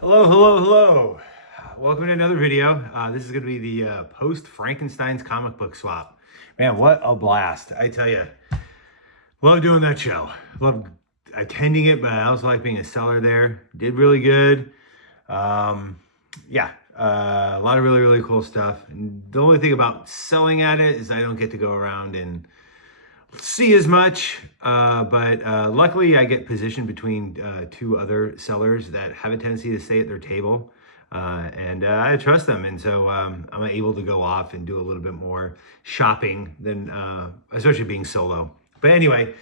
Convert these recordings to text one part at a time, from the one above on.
Hello, hello, hello. Welcome to another video. This is going to be the post Frankenstein's comic book swap. Man, what a blast. I tell you, love doing that show. Love attending it, but I also like being a seller there. Did really good. A lot of really, really cool stuff. And the only thing about selling at it is I don't get to go around and see as much, but luckily I get positioned between two other sellers that have a tendency to stay at their table, and I trust them, and so I'm able to go off and do a little bit more shopping than especially being solo. But anyway,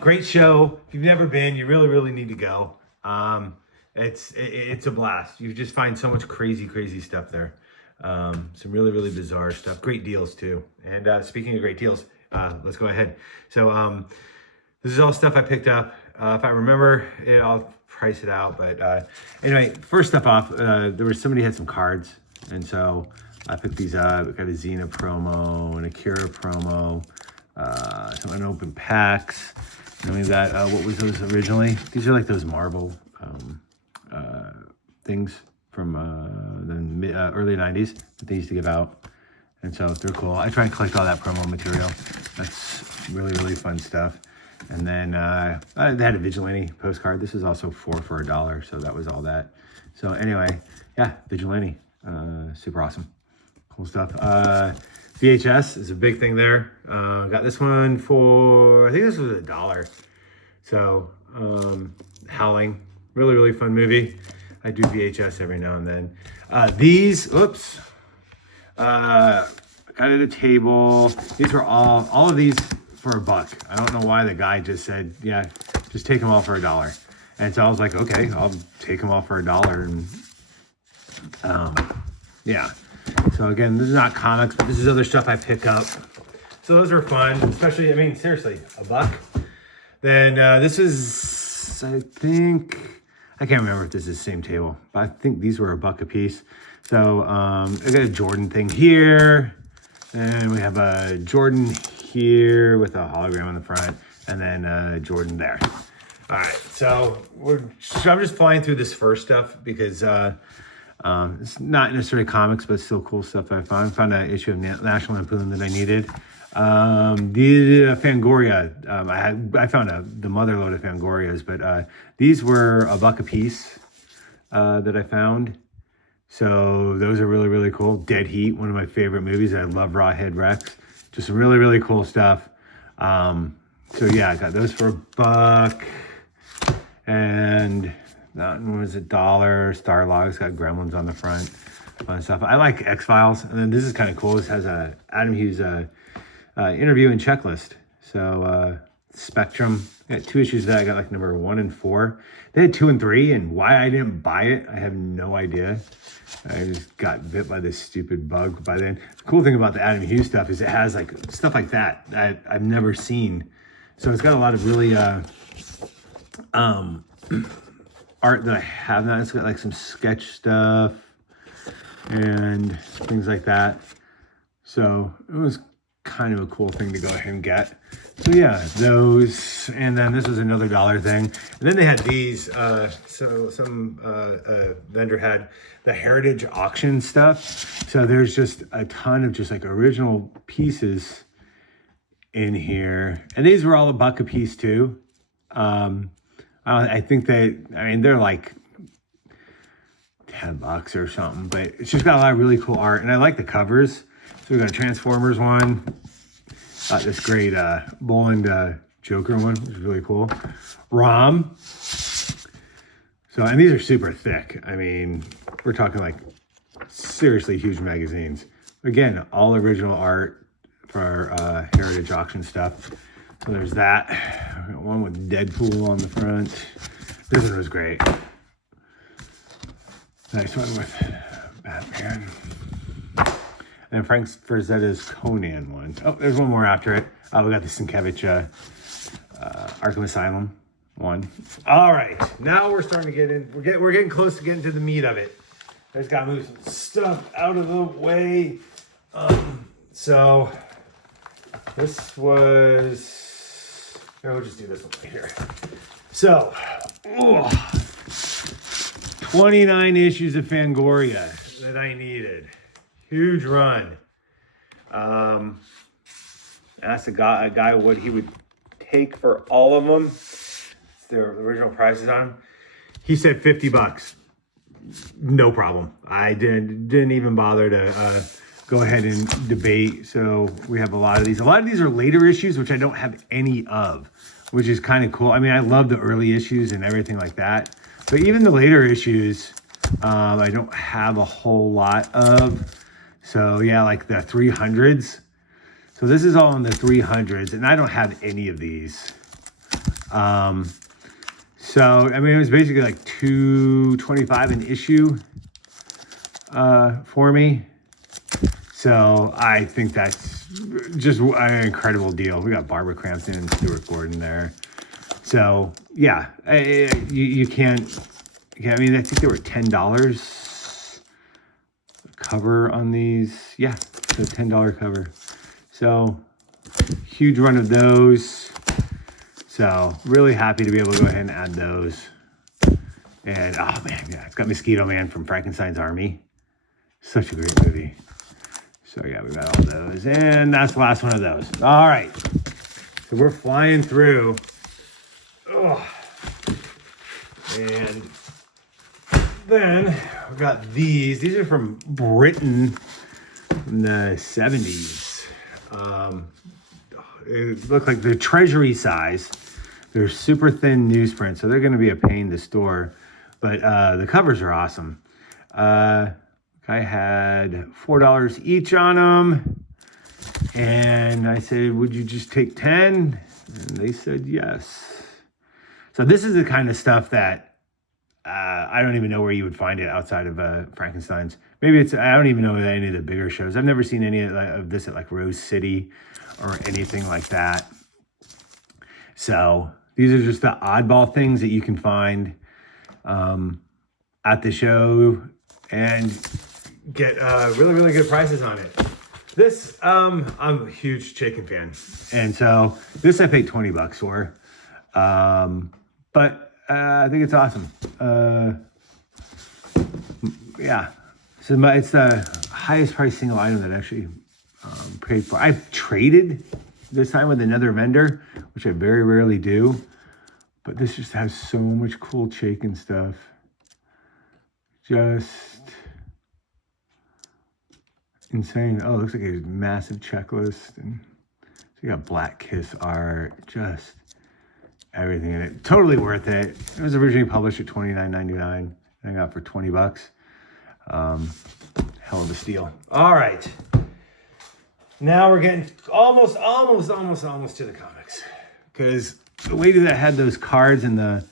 great show. If you've never been, you really need to go. It's a blast. You just find so much crazy stuff there. Some really bizarre stuff. Great deals too. And speaking of great deals, let's go ahead. So this is all stuff I picked up. If I remember it, I'll price it out. But anyway, first stuff off, there was somebody had some cards. And so I picked these up. We got a Xena promo, an Akira promo, some unopened packs. And we've got, what was those originally? These are like those Marvel things from the early 90s that they used to give out. And so they're cool. I try and collect all that promo material. That's really fun stuff. And then they had a Vigilante postcard. This is also 4 for $1, so that was all that. So anyway, yeah, Vigilante, super awesome, cool stuff. VHS is a big thing there. Got this one for, I think this was $1. So Howling, really fun movie. I do VHS every now and then. These, oops. Got at a table. These were all of these for $1. I don't know why the guy just said, yeah, just take them all for $1. And so I was like, okay, I'll take them all for $1. And yeah. So again, this is not comics, but this is other stuff I pick up. So those are fun, especially, I mean, seriously, $1. Then this is, I think, I can't remember if this is the same table, but I think these were $1 a piece. So I got a Jordan thing here, and we have a Jordan here with a hologram on the front, and then Jordan there. All right, so I'm just flying through this first stuff because it's not necessarily comics, but still cool stuff I found. Found an issue of National Lampoon that I needed. The Fangoria, I found the mother load of Fangorias, but these were $1 a piece that I found. So those are really cool. Dead Heat, one of my favorite movies. I love Rawhead Rex. Just really cool stuff. So yeah, I got those for $1. And that one was $1. Starlog's got Gremlins on the front. Fun stuff. I like X-Files. And then this is kind of cool. This has a Adam Hughes interview and checklist. So Spectrum. I got 2 issues of that. I got like number 1 and 4. They had 2 and 3, and why I didn't buy it, I have no idea. I just got bit by this stupid bug by then. The cool thing about the Adam Hughes stuff is it has like stuff like that I've never seen. So it's got a lot of really art that I have not. It's got like some sketch stuff and things like that. So it was kind of a cool thing to go ahead and get. So yeah, those, and then this was another $1 thing. And then they had these, so some vendor had the heritage auction stuff. So there's just a ton of just like original pieces in here. And these were all $1 a piece too. I think they're like $10 or something, but it's just got a lot of really cool art. And I like the covers. So we got a Transformers one. This great Boland Joker one, which is really cool. ROM. So, and these are super thick. I mean, we're talking like seriously huge magazines. Again, all original art for heritage auction stuff. So there's that. I got one with Deadpool on the front. This one was great. Nice one with Batman. And Frank Frazetta's Conan one. Oh, there's one more after it. We got the Sienkiewicz Arkham Asylum one. All right, now we're starting to get in. We're getting close to getting to the meat of it. I just gotta move some stuff out of the way. So this was. Here, we'll just do this one right here. So, 29 issues of Fangoria that I needed. Huge run. Asked a guy what he would take for all of them. The original prices on them. He said $50. No problem. I didn't even bother to go ahead and debate. So we have a lot of these. A lot of these are later issues, which I don't have any of, which is kind of cool. I mean, I love the early issues and everything like that. But even the later issues, I don't have a whole lot of. So yeah, like the 300s. So this is all in the 300s, and I don't have any of these. So, I mean, it was basically like $2.25 an issue for me. So I think that's just an incredible deal. We got Barbara Crampton and Stuart Gordon there. So yeah, you can't, I mean, I think they were $10 cover on these. Yeah, so $10 cover. So huge run of those. So really happy to be able to go ahead and add those. And oh man, yeah, it's got Mosquito Man from Frankenstein's Army. Such a great movie. So yeah, we got all those. And that's the last one of those. All right. So we're flying through. Oh. And then we got these. These are from Britain in the 70s. It looked like they're treasury size. They're super thin newsprint, so they're going to be a pain to store. But the covers are awesome. I had $4 each on them. And I said, would you just take 10? And they said yes. So this is the kind of stuff that I don't even know where you would find it outside of Frankenstein's. Maybe it's, I don't even know any of the bigger shows. I've never seen any of this at like Rose City or anything like that. So these are just the oddball things that you can find at the show and get really, really good prices on it. This, I'm a huge chicken fan. And so this I paid $20 for. But I think it's awesome. Yeah. So it's the highest price single item that I actually paid for. I've traded this time with another vendor, which I very rarely do. But this just has so much cool Chaykin stuff. Just insane. Oh, it looks like a massive checklist. And so you got Black Kiss art. Just everything in it. Totally worth it. It was originally published at $29.99. And I got it for $20. Hell of a steal. All right. Now we're getting almost to the comics. Because the lady that had those cards and the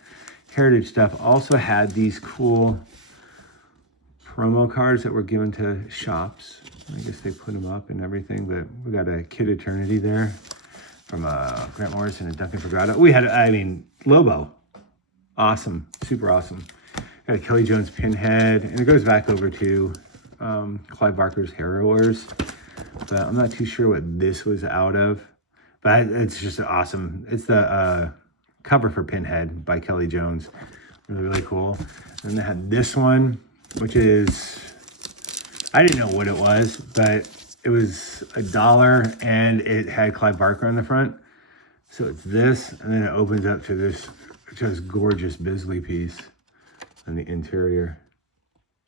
heritage stuff also had these cool promo cards that were given to shops. I guess they put them up and everything, but we got a Kid Eternity there from Grant Morrison and Duncan Fagotto. We had, I mean, Lobo. Awesome. Super awesome. Got a Kelly Jones Pinhead, and it goes back over to Clive Barker's Harrowers. But I'm not too sure what this was out of. But it's just awesome. It's the cover for Pinhead by Kelly Jones. Really, really cool. And they had this one, which is, I didn't know what it was, but it was $1 and it had Clive Barker on the front. So it's this, and then it opens up to this just gorgeous Bisley piece on the interior.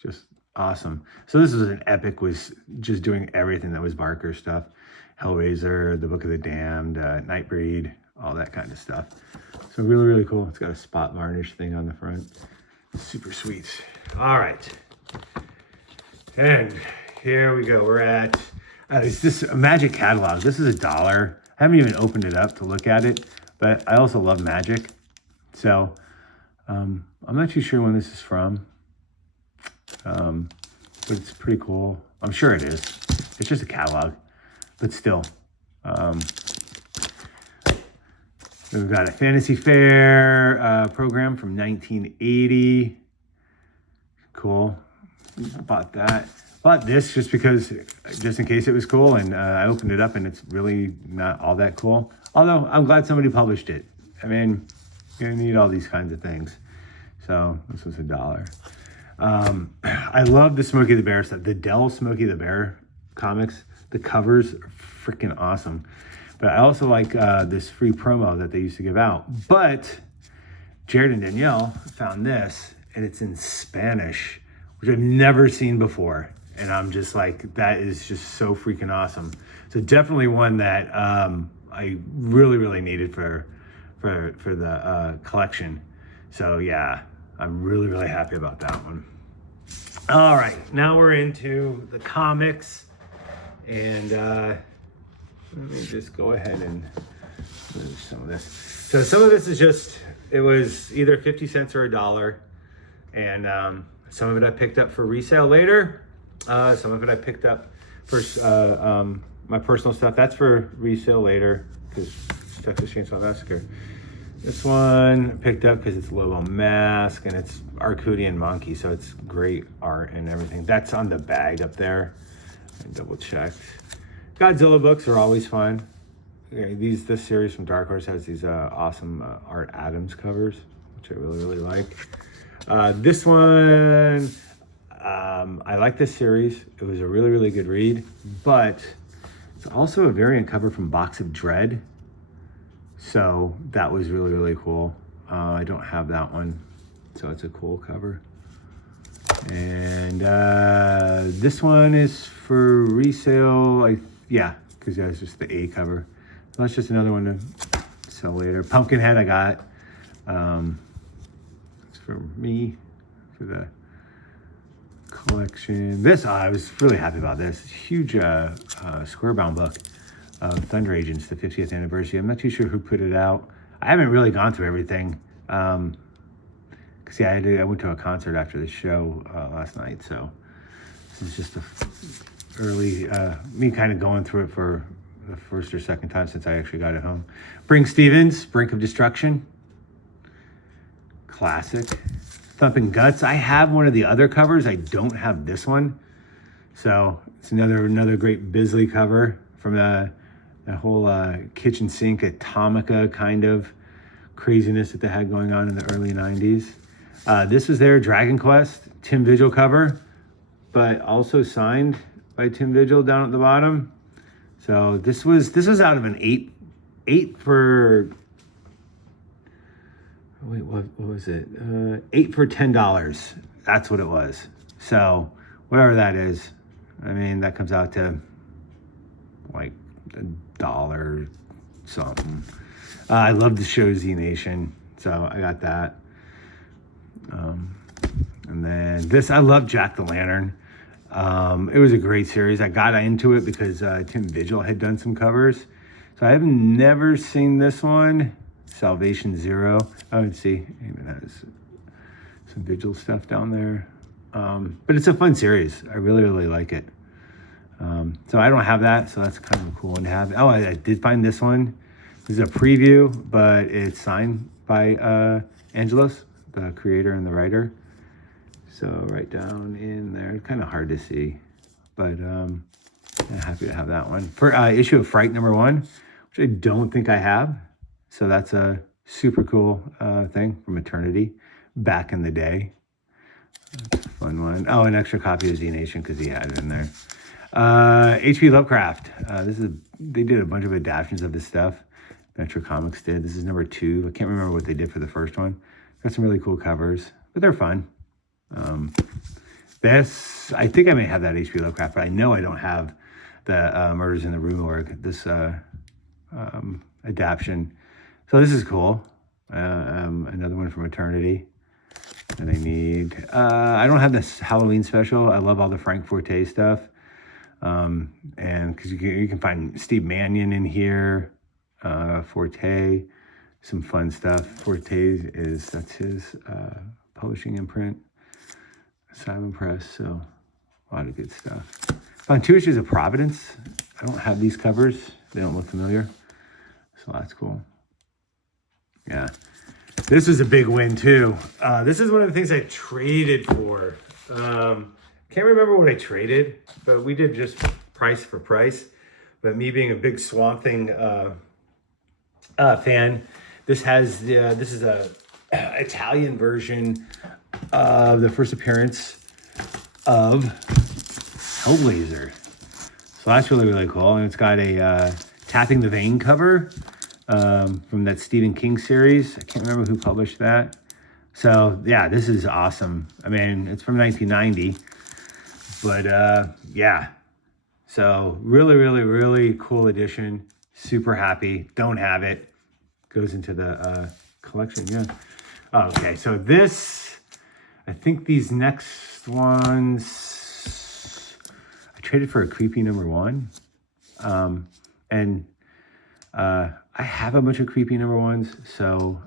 Just awesome. So this was an epic, was just doing everything that was Barker stuff. Hellraiser, The Book of the Damned, Nightbreed, all that kind of stuff. So really, really cool. It's got a spot varnish thing on the front. Super sweet. All right. And here we go. We're at, it's this Magic catalog. This is $1. I haven't even opened it up to look at it, but I also love Magic. So I'm not too sure when this is from, but it's pretty cool. I'm sure it is. It's just a catalog, but still. We've got a Fantasy Fair program from 1980. Cool. Bought that. Bought this just because, just in case it was cool, and I opened it up and it's really not all that cool. Although I'm glad somebody published it. I mean, you're gonna need all these kinds of things. So this was $1. I love the Smokey the Bear stuff. The Dell Smokey the Bear comics. The covers are freaking awesome. But I also like this free promo that they used to give out. But Jared and Danielle found this, and it's in Spanish, which I've never seen before. And I'm just like, that is just so freaking awesome. So definitely one that I really, really needed for the collection. So yeah, I'm really, really happy about that one. All right, now we're into the comics. And let me just go ahead and move some of this. So some of this is just, it was either 50 cents or $1. And some of it I picked up for resale later. Some of it I picked up for my personal stuff. That's for resale later because it's Texas Chainsaw Massacre. This one I picked up because it's Lobo Mask and it's Arcadian Monkey, so it's great art and everything. That's on the bag up there. I double checked. Godzilla books are always fun. Okay, this series from Dark Horse has these awesome Art Adams covers, which I really, really like. This one, I like this series. It was a really, really good read, but it's also a variant cover from Box of Dread. So that was really, really cool. I don't have that one, so it's a cool cover. And this one is for resale. Yeah, because that's just the A cover. That's just another one to sell later. Pumpkinhead I got. It's for me, for the collection. This, I was really happy about this. It's a huge square-bound book of Thunder Agents, the 50th anniversary. I'm not too sure who put it out. I haven't really gone through everything. Because yeah, I went to a concert after the show last night, so this is just a early, me kind of going through it for the first or second time since I actually got it home. Bring Stevens, Brink of Destruction. Classic. Thumping Guts. I have one of the other covers. I don't have this one. So it's another great Bisley cover from that whole kitchen sink Atomica kind of craziness that they had going on in the early 90s. This was their Dragon Quest Tim Vigil cover, but also signed by Tim Vigil down at the bottom. So this was out of an eight for, wait, what was it? 8 for $10. That's what it was. So whatever that is, I mean, that comes out to like $1 something. I love the show Z Nation, so I got that. And then this, I love Jack the Lantern. It was a great series. I got into it because Tim Vigil had done some covers. So I have never seen this one, Salvation Zero. Oh, let's see, it even has some Vigil stuff down there. But it's a fun series. I really, really like it. So I don't have that, so that's kind of a cool one to have. Oh, I did find this one. This is a preview, but it's signed by Angelos, the creator and the writer. So right down in there, kind of hard to see, but I'm happy to have that one. For issue of Fright #1, which I don't think I have. So that's a super cool thing from Eternity back in the day. That's a fun one. Oh, an extra copy of Z Nation because he had it in there. H.P. Lovecraft. They did a bunch of adaptations of this stuff. Metro Comics did. This is #2. I can't remember what they did for the first one. Got some really cool covers, but they're fun. This, I think I may have that H.P. Lovecraft, but I know I don't have the Murders in the Rue Morgue, this adaptation. So this is cool. Another one from Eternity that I need. I don't have this Halloween special. I love all the Frank Forte stuff. And because you can find Steve Mannion in here, Forte, some fun stuff. Forte that's his publishing imprint, Simon Press, so a lot of good stuff. Found 2 issues of Providence. I don't have these covers. They don't look familiar, so that's cool. Yeah, this was a big win too. This is one of the things I traded for. Can't remember what I traded, but we did just price for price. But me being a big Swamp Thing fan, this is a Italian version of the first appearance of Hellblazer. So that's really, really cool. And it's got a Tapping the Vein cover from that Stephen King series. I can't remember who published that. So yeah, this is awesome. I mean, it's from 1990, but yeah. So really, really, really cool edition. Super happy. Don't have it. Goes into the collection, yeah. Okay, so this, I think these next ones, I traded for a creepy #1. And I have a bunch of creepy #1s, so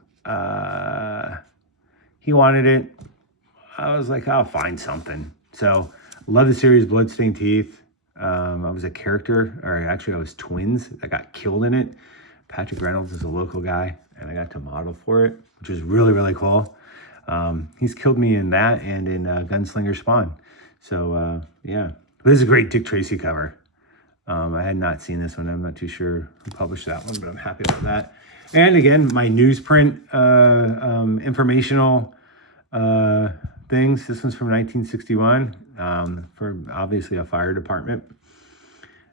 he wanted it. I was like, I'll find something. So love the series Bloodstained Teeth. I was a character, or actually I was twins that got killed in it. Patrick Reynolds is a local guy, and I got to model for it, which was really, really cool. He's killed me in that and in Gunslinger Spawn. So yeah, this is a great Dick Tracy cover. I had not seen this one. I'm not too sure who published that one, but I'm happy about that. And again, my newsprint informational things. This one's from 1961 for obviously a fire department.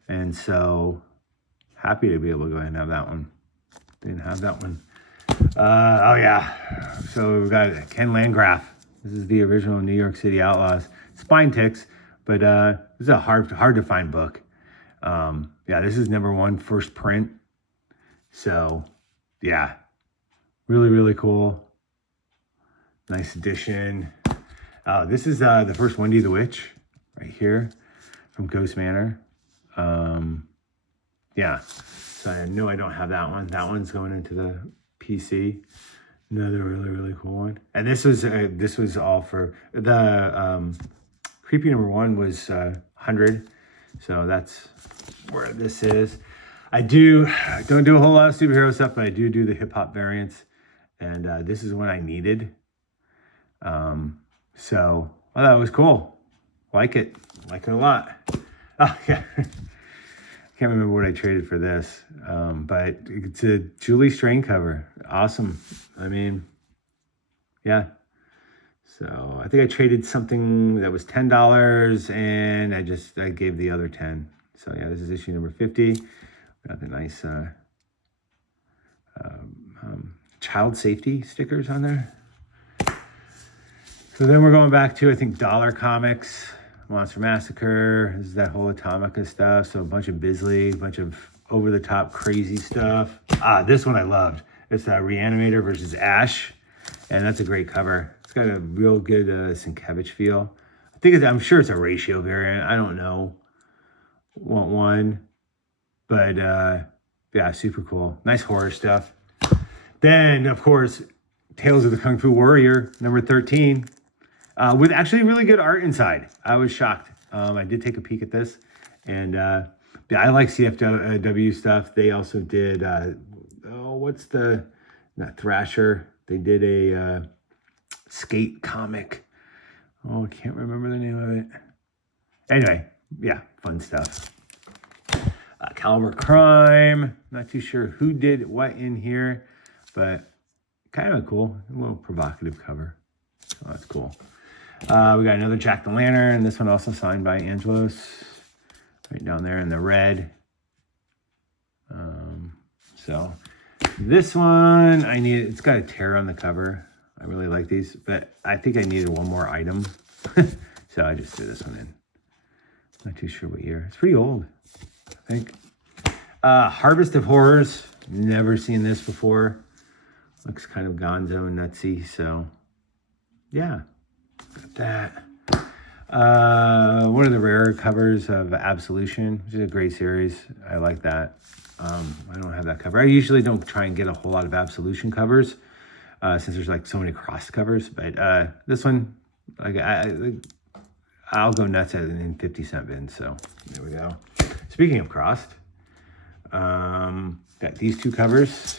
And so happy to be able to go ahead and have that one. Didn't have that one. Oh yeah. So we've got Ken Langraf. This is the original New York City Outlaws. Spine ticks, but this is a hard to find book. Yeah, this is #1 first print. So yeah, really, really cool. Nice edition. This is the first Wendy the Witch right here from Ghost Manor. Yeah, so I know I don't have that one. That one's going into the PC. Another really, really cool one. And this was all for the creepy #1 was 100. So that's where this is. I don't do a whole lot of superhero stuff, but I do the hip hop variants. And this is what I needed. So well, that was cool. Like it a lot. Oh yeah. Can't remember what I traded for this, but it's a Julie Strain cover. Awesome. I mean, yeah. So I think I traded something that was $10, and I gave the other 10. So yeah, this is issue number 50. Got the nice child safety stickers on there. So then we're going back to, I think, Dollar Comics, Monster Massacre. This is that whole Atomica stuff. So a bunch of Bisley, a bunch of over-the-top crazy stuff. This one I loved. It's Reanimator versus Ash. And that's a great cover. It's got a real good Sienkiewicz feel. I'm sure it's a ratio variant. I don't know. Want one. But yeah, super cool. Nice horror stuff. Then, of course, Tales of the Kung Fu Warrior, number 13. With actually really good art inside. I was shocked. I did take a peek at this. And yeah, I like CFW stuff. They also did, not Thrasher. They did a skate comic. Oh, I can't remember the name of it. Anyway, yeah, fun stuff. Caliber Crime. Not too sure who did what in here, but kind of cool. A little provocative cover. So that's cool. We got another Jack the Lantern. This one also signed by Angelos. Right down there in the red. So this one, it's got a tear on the cover. I really like these, but I think I needed one more item. So I just threw this one in. Not too sure what year. It's pretty old, I think. Harvest of Horrors. Never seen this before. Looks kind of gonzo and nutsy, so yeah. Got that. One of the rarer covers of Absolution, which is a great series. I like that. I don't have that cover. I usually don't try and get a whole lot of Absolution covers since there's like so many cross covers. But this one, like I'll go nuts at it in 50-cent bins. So there we go. Speaking of crossed, got these two covers,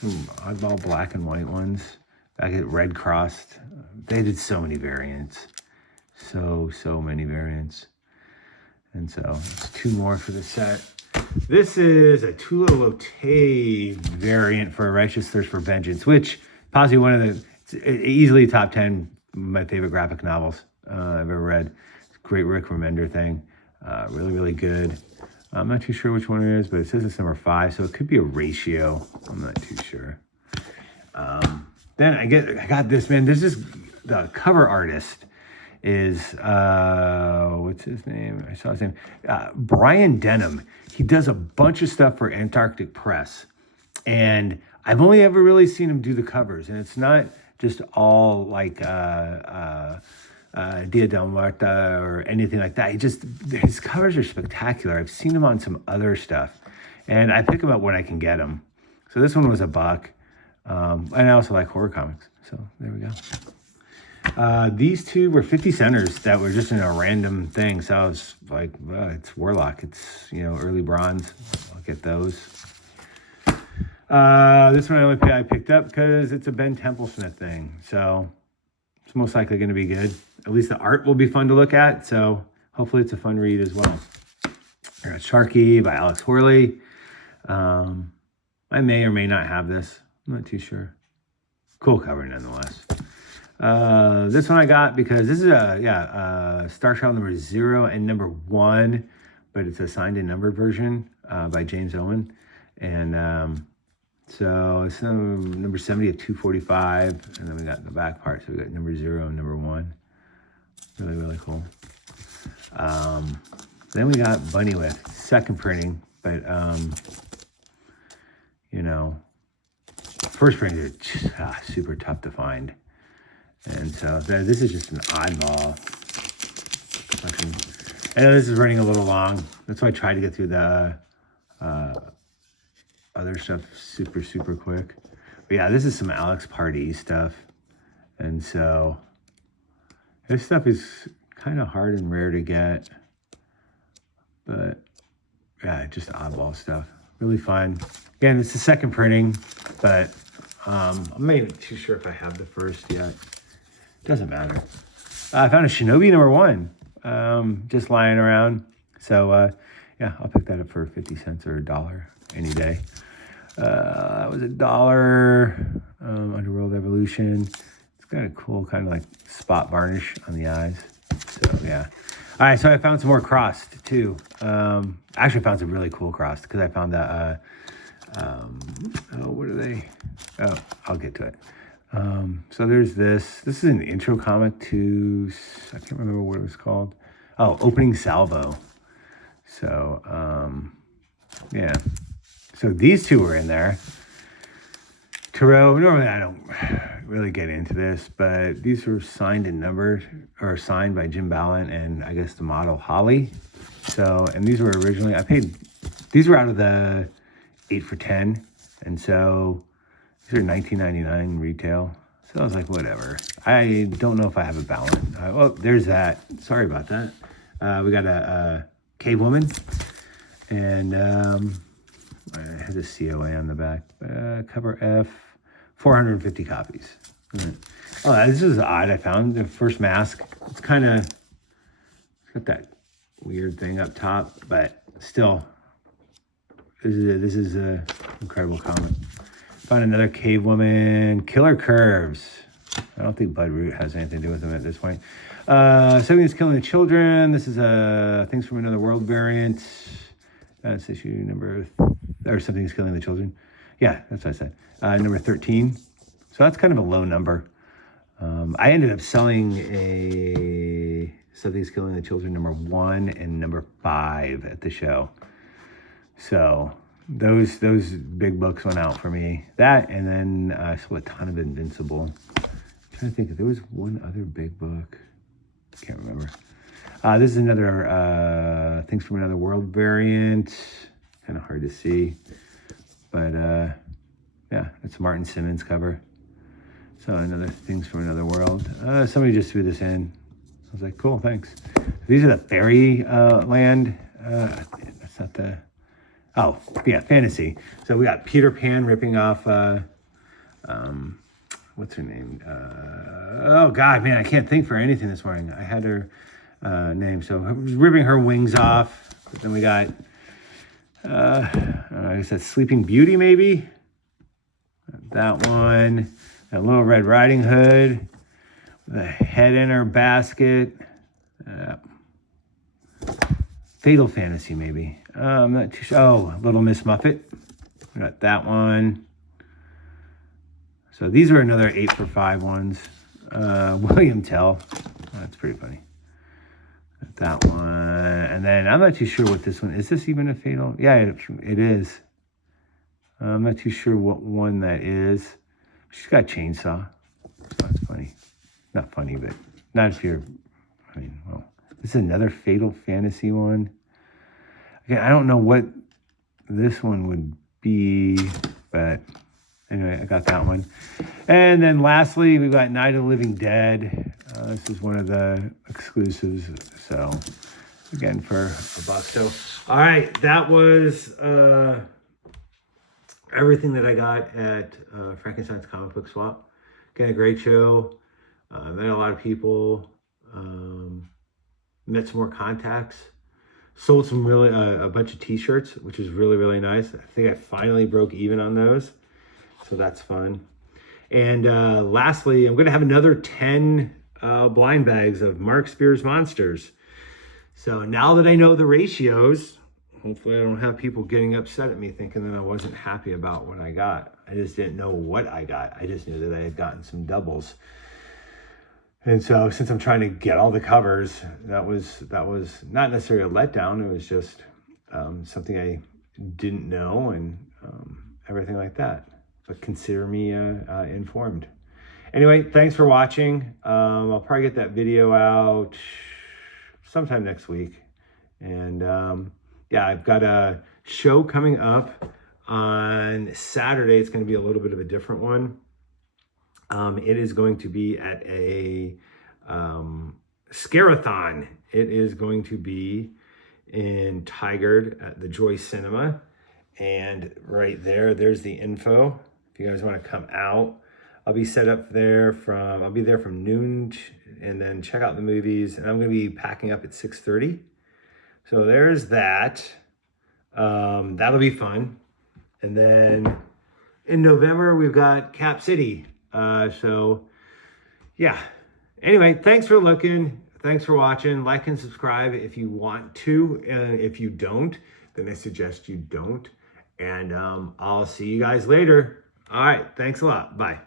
some oddball black and white ones. I get red crossed. They did so many variants. So many variants. And so it's two more for the set. This is a Tula Lotay variant for A Righteous Thirst for Vengeance, which possibly one of the, easily top 10 my favorite graphic novels I've ever read. It's a great Rick Remender thing. Really, really good. I'm not too sure which one it is, but it says it's number 5, so it could be a ratio. I'm not too sure. Then I got this, man. This is the cover artist is what's his name? I saw his name. Brian Denham. He does a bunch of stuff for Antarctic Press, and I've only ever really seen him do the covers, and it's not just all like Dia del Muerta or anything like that. His covers are spectacular. I've seen him on some other stuff, and I pick them up when I can get them. So this one was $1. And I also like horror comics. So there we go. These two were 50 centers that were just in a random thing. So I was like, it's Warlock. It's, early bronze. I'll get those. This one I picked up because it's a Ben Templesmith thing. So it's most likely going to be good. At least the art will be fun to look at. So hopefully it's a fun read as well. I got Sharky by Alex Horley. I may or may not have this. I'm not too sure. Cool cover nonetheless. This one I got because this is Star Child number 0 and number 1, but it's a signed and numbered version by James Owen. And so it's number 70 of 245. And then we got the back part. So we got number 0 and number 1. Really, really cool. Then we got Bunnywith, second printing, but first printing are just super tough to find. And so this is just an oddball collection. I know this is running a little long. That's why I tried to get through the other stuff super, super quick. But yeah, this is some Alex Pardee stuff. And so this stuff is kind of hard and rare to get. But yeah, just oddball stuff. Really fun. Again, it's the second printing, but I'm not even too sure if I have the first yet. Doesn't matter. I found a Shinobi number 1 just lying around. So yeah, I'll pick that up for 50 cents or $1 any day. That was $1. Underworld Evolution. It's got a cool kind of like spot varnish on the eyes. So yeah. All right, so I found some more crossed too. Actually, I found some really cool crossed because I found that. What are they? Oh, I'll get to it. So there's this. This is an intro comic to. I can't remember what it was called. Oh, Opening Salvo. So yeah. So these two were in there. Tarot. Normally I don't really get into this, but these were signed and numbered, or signed by Jim Ballant and I guess the model Holly. So, and these were originally, these were out of the 8 for 10. And so these are $19.99 retail. So I was like, whatever. I don't know if I have a Ballant. Oh, there's that. Sorry about that. We got a Cave Woman. And it has a COA on the back. Cover F. 450 copies. Oh, this is odd. I found the first mask. It's got that weird thing up top, but still, this is a incredible comic. Found another Cave Woman, Killer Curves. I don't think Bud Root has anything to do with them at this point. Something's Killing the Children. This is a Things from Another World variant. That's issue number, or Something's Killing the Children. Yeah, that's what I said. Number 13. So that's kind of a low number. I ended up selling a Something's Killing the Children number 1 and number 5 at the show. So those big books went out for me. That, and then I sold a ton of Invincible. I'm trying to think if there was one other big book. I can't remember. This is another Things from Another World variant. Kind of hard to see. But yeah, it's a Martin Simmons cover. So another Things from Another World. Somebody just threw this in. I was like, cool, thanks. These are the fairy land. That's not the... Oh, yeah, fantasy. So we got Peter Pan ripping off... what's her name? Oh, God, man, I can't think for anything this morning. I had her name. So ripping her wings off. But then we got... I guess that's Sleeping Beauty, maybe. That one. That Little Red Riding Hood. The head in her basket. Fatal Fantasy, maybe. I'm not too sure. Oh, Little Miss Muffet. We got that one. So these are another 8 for $5 ones. William Tell. Oh, that's pretty funny. That one. And then I'm not too sure what this one is. This even a Fatal? Yeah, it is. I'm not too sure what one that is. She's got Chainsaw. So that's funny. Not funny, but not if you're, I mean, well, this is another Fatal Fantasy one. Again, I don't know what this one would be, but anyway, I got that one. And then lastly, we've got Night of the Living Dead. This is one of the exclusives. So again, for $1. So, all right, that was everything that I got at Frankenstein's Comic Book Swap. Again, a great show. Met a lot of people. Met some more contacts. Sold some really a bunch of t-shirts, which is really, really nice. I think I finally broke even on those. So that's fun. And lastly, I'm going to have another 10 blind bags of Mark Spears Monsters. So now that I know the ratios, hopefully I don't have people getting upset at me thinking that I wasn't happy about what I got. I just didn't know what I got. I just knew that I had gotten some doubles. And so since I'm trying to get all the covers, that was not necessarily a letdown. It was just something I didn't know and everything like that. But consider me informed. Anyway, thanks for watching. I'll probably get that video out sometime next week. And yeah, I've got a show coming up on Saturday. It's going to be a little bit of a different one. It is going to be at a Scare-a-thon. It is going to be in Tigard at the Joy Cinema. And right there's the info. If you guys want to come out, I'll be set up there I'll be there from noon and then check out the movies. And I'm going to be packing up at 6:30. So there's that. That'll be fun. And then in November, we've got Cap City. So yeah, anyway, thanks for looking. Thanks for watching. Like and subscribe if you want to. If you don't, then I suggest you don't. And I'll see you guys later. All right. Thanks a lot. Bye.